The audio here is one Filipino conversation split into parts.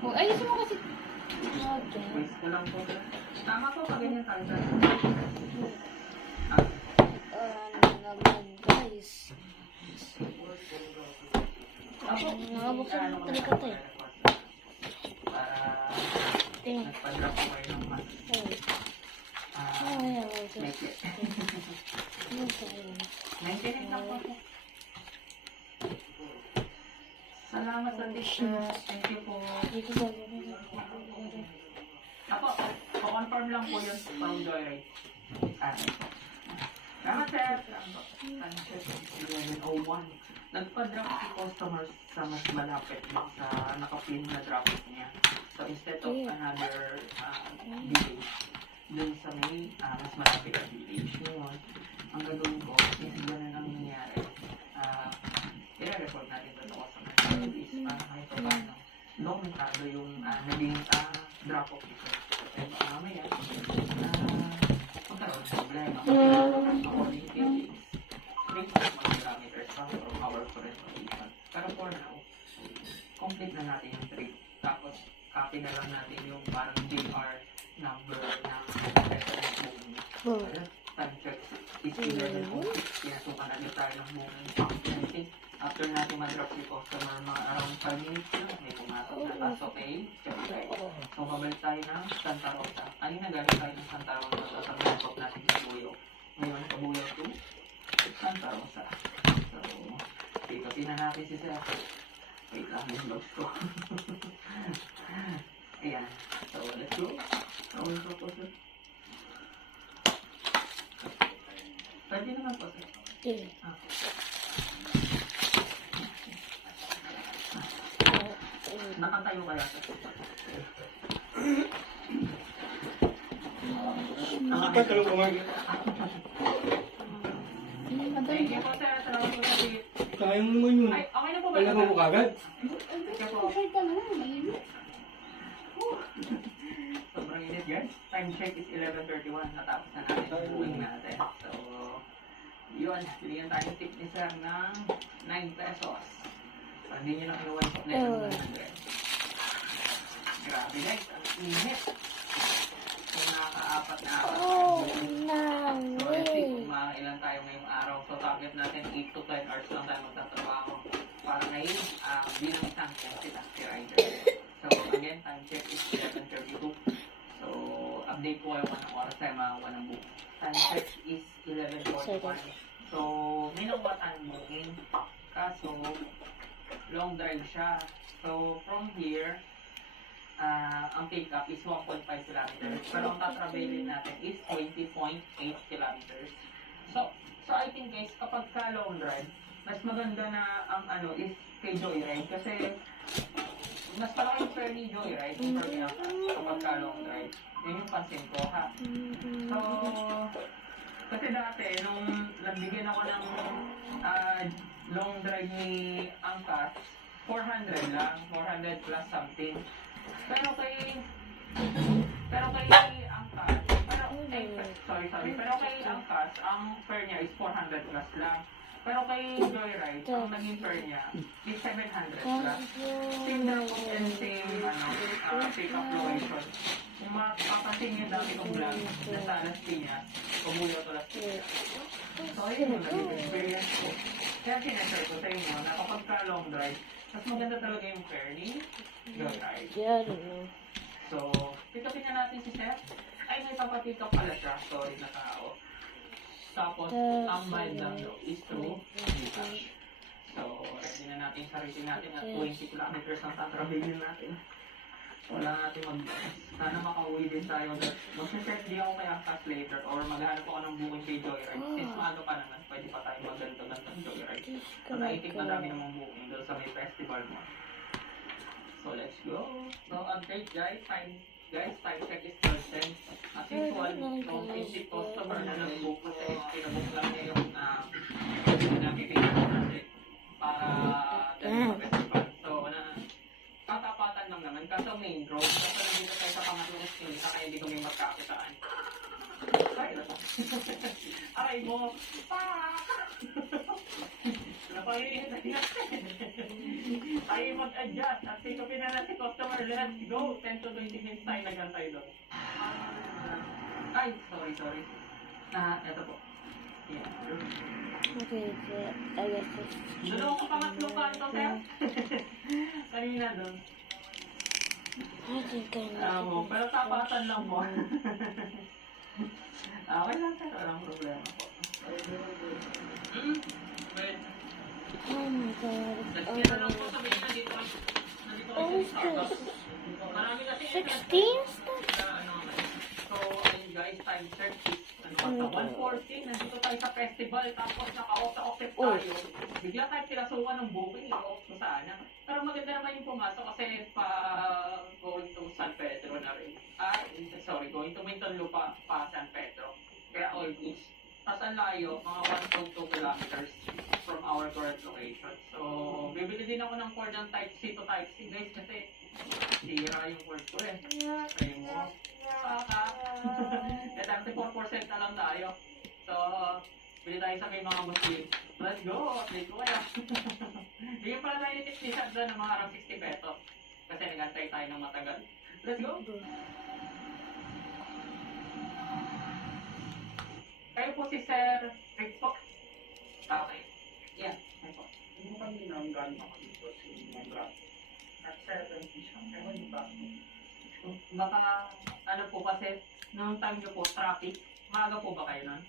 Oh, ayusin mo kasi. Okay. Quiz ko lang po. Tama po pag ganyan tayo. Ano naman guys? Ako, Nakabuksan mo talaga ito eh. Para Tingnan. nagpa-drop ko kayo ng mas. Ayan. Mekle. Okay. Maintenance lang po. Salamat sa tips. Thank you po. Dito ba? Ako, confirm lang po yun from Joyride. Salamat sir. 11:01. Nagpa-drop si customer sa mas malapit sa nakapin na drop niya. So instead of another village, dun sa may mas malapit na village. Ngayon, ang gagawin ko, is ganun ang nangyari. I-report natin ito sa customer service para kahit pa paano dokumentado yung naging drop-off ito. Kaya mamaya, magkaroon ng problema. According to the 3 kilometers from our current location. Pero for now, complete na natin yung trip. Tapos, copy na lang natin yung parang JR number ng reference booking. Time check is 11:06. Pinasukan na din tayo ng booking. After natin ma-drop si customer, mga around 5 minutes na, may pumasok na taas. Okay? So, babalik tayo ng Santa Rosa. Kanina galing tayo ng Santa Rosa. So, sa natin sa Buyo. Ngayon, sa Buyo to Santa Rosa. So, pick-upin na natin si Sir. Wait lang yung logs ko. Ayan. So, let's go. Tawin ko po, Sir. Pwede naman po, Sir. Okay. Nakatayo kaya, Sir. Nakapatalo ko man. Thank you po, Sir. Salamat po sa tip. Kaya mo naman yun. Ay, okay na po ba? Kailangan mo kagad. Thank you po. Sobrang init, guys. Time check is 11:31. Natapos na natin yung buwing natin. So, yun. Bigyan tayong tip ni Sir ng 9 pesos. So, hindi nyo na kinuha yung supply ng 100. Grabe, guys. Ang init. So, nakaka-apat na apat. So, let's see kung makakailan tayo ngayong araw. So, target natin 8 to 10 hours lang tayo magtatrabaho. Para ngayon, bilang isang taxi rider. So, again, time check is 11:32. So, update ko kayo kung anong oras tayo makakuha ng book. Time check is 11:41. So, may nakuha tayong booking. Kaso, long drive siya. So, from here, ang pick-up is 1.5 kilometers. Pero ang tatravelin natin is 20.8 kilometers. So I think guys, kapag ka long drive, mas maganda na ang is kay Joyride. Kasi, mas palaki yung fare ni Joyride compared niya kapag ka long drive. Yun yung pansin ko, ha? So, kasi dati, nung nagbigyan ako ng long drive ni Angkas, 400 lang, 400 plus something. Pero kay Angkas, pero kay Angkas, ang fare niya is 400 plus lang. Pero kay Joyride, ang naging fare niya is 700 plus. Same drop-off and same pick-up location. Kung mapapansin niyo dati kong vlog, nasa Alas Piñas, Pabuyo to Las Piñas. So, ayun yung naging experience ko. Kaya sinashare ko sa inyo na kapag ka long drive, mas maganda talaga yung fare ni Joyride. So, pick-upin na natin si Sir. Ay, may papapick up pala siya. Sorry na tao. Tapos, ang bayad lang daw is through Gcash. So, ready na natin sarili natin at 20 kilometers ang tatrabilin natin. Wala natin sana makauwi din tayo. Mag-check di ako kay Angkas later or maghanap ako ng booking kay Joyride. Since maaga pa naman, pwede pa tayo magganto-ganto ng Joyride. So, naitik na dami namang booking doon sa may festival mo. So, let's go. So, update guys. Time check is 12:10. As usual, kung hindi customer na nag-book kasi pinabook lang niya yung nakipigil natin para dahil sa festival. So, tatapatan lang naman. Kaso main road. Kaso nandito tayo sa pangatlong eskinita kaya hindi kami magkakitaan. Aray mo. Tayo mag-adjust at sikapin na natin customer. Let's go. 10 to 20 minutes tayo nagantay doon. Ay, sorry. Eto po. Yeah. Okay, so I guess it's... Doon ako sa pangatlong kanto, sir. Kanina doon. I think I know. Pero tapatan lang po. Okay lang, sir. Walang problema po. Wait. Oh my god. Kasi na lang po sabihin na dito. Nandito Oh, kayo sa Starbucks. this Marami kasi 16 stuff? So, ayun guys, time check is 1:14. Nandito tayo sa festival. Tapos naka-off tayo. Bigla tayo pinasukan ng booking. I-off ko sana. Pero maganda naman yung pumasok kasi going to San Pedro na rin. Going to Muntinlupa pa San Pedro. Kaya all goods. Tapos ang layo, mga 1.2 kilometers from our current location. So, bibili din ako ng cord ng type C to type C guys kasi sira yung cord ko eh. Ayun mo. Eh, 34% na lang tayo. So, bili tayo sa may mga Muslim. Let's go! Update ko kaya. Bigyan pala tayo ni Tishat doon ng mga around 60 pesos. Kasi nag-antay tayo ng matagal. Let's go! Kayo po si Sir Rick po. Okay. Yeah. Kayo po. Ano kanina ang gano'n ako dito si Mangga? At 7 siya. Ewan niyo ba? Baka, ano po kasi, nung time nyo po, traffic. Maaga po ba kayo nun?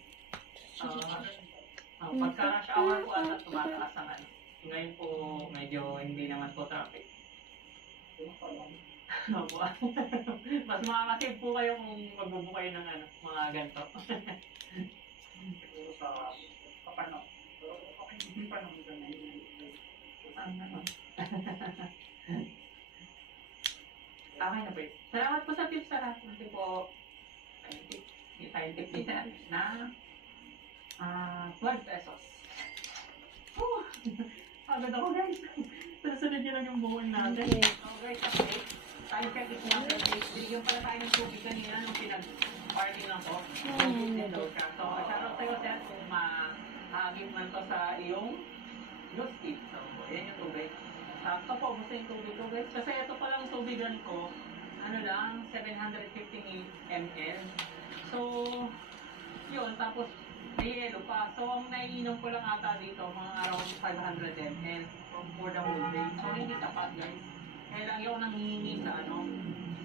Pagka rush hour po ata tumataas ang ano. Ngayon po, medyo hindi naman po traffic. Mas makakasave po kayo kung magbubo kayo ng ano, mga ganito. Siguro sa kapano. Pero okay, hindi pa naman ganun. Okay na po. Salamat po sa tips, Sarah. Kasi po, may time tip ni Sir na 12 pesos. Agad ako guys. Susunod nyo lang yung buwan natin. Okay, kasi time check is number 8. Bigyan pala tayo ng tubig kanina nung pinag-party lang po. Hello siya. So, shoutout sa'yo, Sir, kung ma-give man to sa iyong loose tip. So, yan yung tubig. Sakto po, gusto yung tubig ko guys. Kasi ito pa lang tubigan ko, ano lang, 750 ml. So, yun, tapos may yelo pa. So, ang naiinom ko lang ata dito, mga around 500 ml for the whole day. So, hindi tapat guys. Kaya lagi ako nanghihingi sa ano,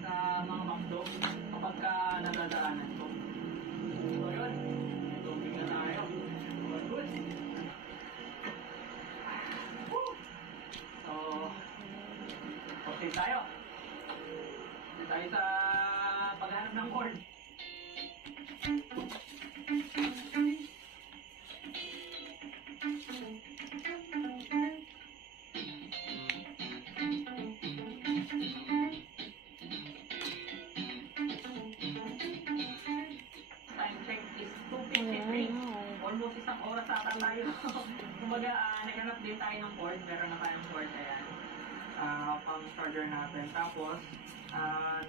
sa mga McDo kapag ka nadadaanan ko. So, yun. Tubig na tayo. Good. So, proceed tayo. Proceed tayo sa paghanap ng cord. Time check is 2:53. Almost isang oras ata tayo. Kumbaga, naghanap din tayo ng cord. Meron na tayong cord. Ayan. Pang charger natin. Tapos,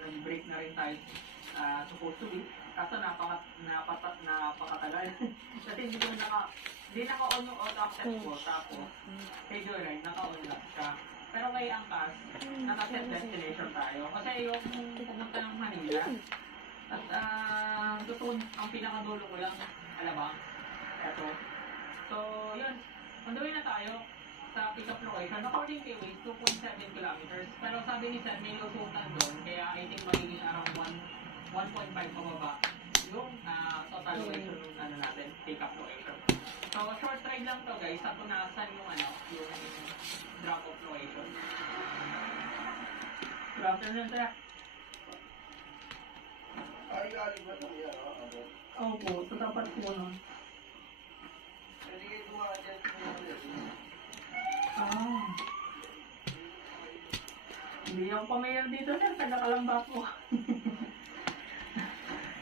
nag-break na rin tayo supposed to be. Kaso napakatagal. Kasi hindi naka-on yung auto access ko. Tapos, kay Joyride, naka-on lang siya. Pero kay Angkas, naka-set destination tayo. Kasi yung pumunta ng Manila, at doon, ang pinakadulo ko lang, Alabang. Eto. So, yun. On the way na tayo sa pick-up location. According to Waze, 2.7 kilometers. Pero sabi ni Sir, may lusutan doon. Kaya I think magiging around 1.5 pababa yung total location ng ano natin, pick-up location. So, short ride lang to guys. Sa punasan yung yung drop-off location. Good afternoon, Sir. Ay, galing ba ito? Opo, sa tapat po nun. Pwede kayo gumawa dyan sa mga Hindi ako pamayor dito, Sir. Taga-Kalamba po.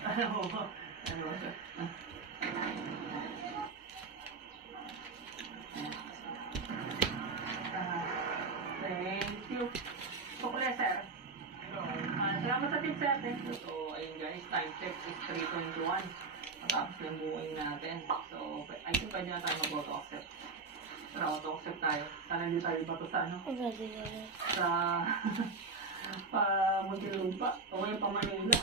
Ano po? Sir? Thank you. Sukle, Sir. Salamat sa tip, Sir. Thank you. So, ayun guys, time check is 3:21. Matapos yung buuin natin. So, I think pwede na tayo mag-auto accept. So, Tara, auto-accept tayo. Sana hindi tayo bato sa ano? Ready, ready. Sa Muntinlupa o ngayon pa Manila.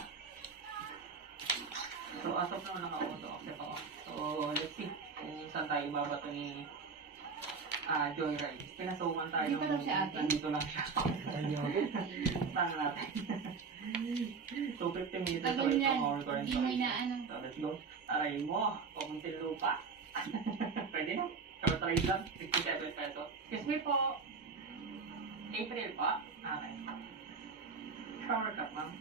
So as of now naka-auto-accept ako. So let's see kung saan tayo babato ni Joyride. Pinasukan tayo. Hindi pa daw si ate? Nandito lang siya. Saan natin? So 15 minutes Tagal away yan. from our current Hindi mo location. inaano. So let's go. Aray mo, o Muntinlupa. Pwede na. Short ride lang, 67 pesos. Excuse me po. April pa? Okay. Shower cup, ma'am.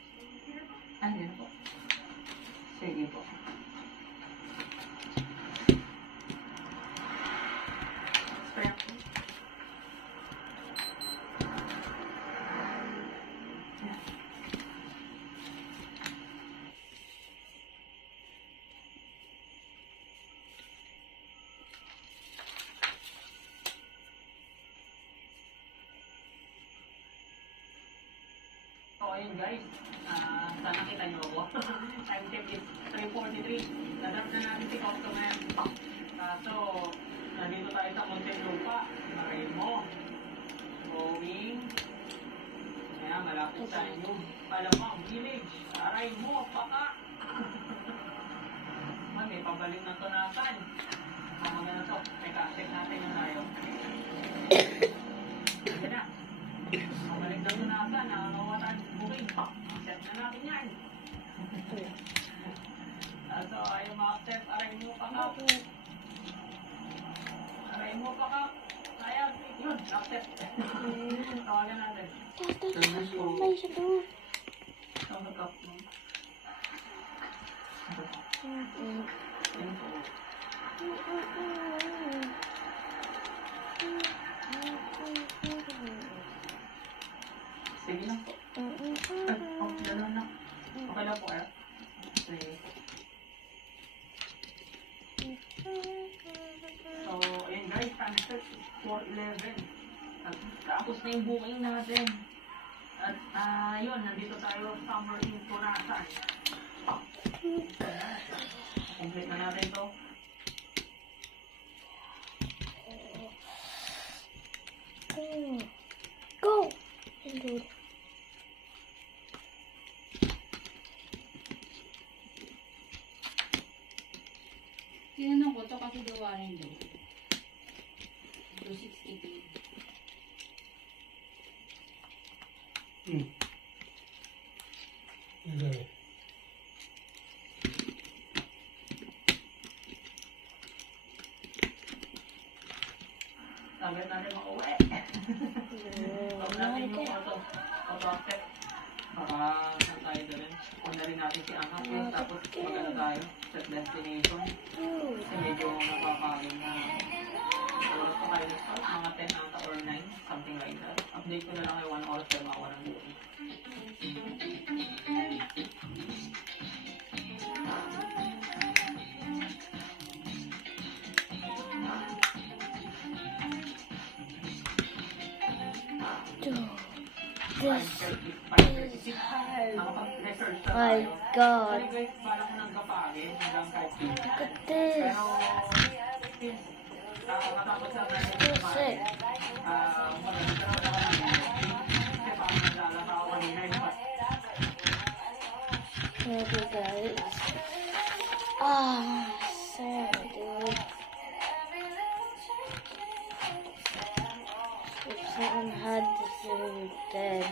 Ay, hindi na po. Sige po. Spray. So, ayun guys. Sana kita nyo ako. Time check is 3:43. Nadrap na natin si customer. So, nandito tayo sa Muntinlupa. Aray mo. Going. Kaya malapit sa inyo. Palamang village. Aray mo. Paka. May pabalik ng tunakan. Maganda to. Teka, check natin yung tayo. Sige na. Pabalik ng tunakan. Nakakawatan. Booking. Set na natin yan. So, ayaw ma-accept. Aray mo pa ka. Aray mo pa ka. Ayaw. Yun, accept. Tawagan natin. May siya doon. Tawagan ka. Mm-mm. Ayun po. Sige lang po. Ay, dalawa na. Okay lang po kaya? Sige. So, ayun guys, sunset is 4:11. At tapos na yung booking natin. At yun, nandito tayo summer in Punasan. Complete na natin to. Go! Hello. Tinanong ko to kasi gawa rin doon. 260 pay. Sabi natin makauwi. Huwag natin yung auto-accept. Para saan tayo doon. Huwag na rin natin si Anak. Tapos magana tayo sa destination. Kasi medyo napapagod na. Oras pa tayo nag-start. Mga 10 ata or 9. Something like that. Update ko na lang kayo 1 oras tayo makawa ng booking. This is hard. Nakapag-research na My tayo. God. Sorry guys, parang nagkapagin hanggang kahit Look at this. pero since nakakatapos na tayo So sick. maganda na wala kami. Kasi parang naglalaka ako kanina yung Okay, guys. Ah, sad, dude. If someone had this, they would be dead.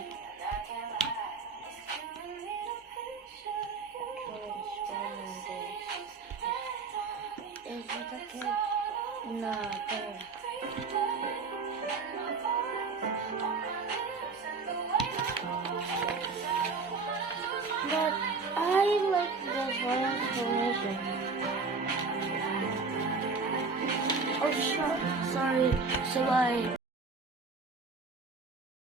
Is it a kid? No, there. But I like the voice information. Oh, shit. Sorry. So I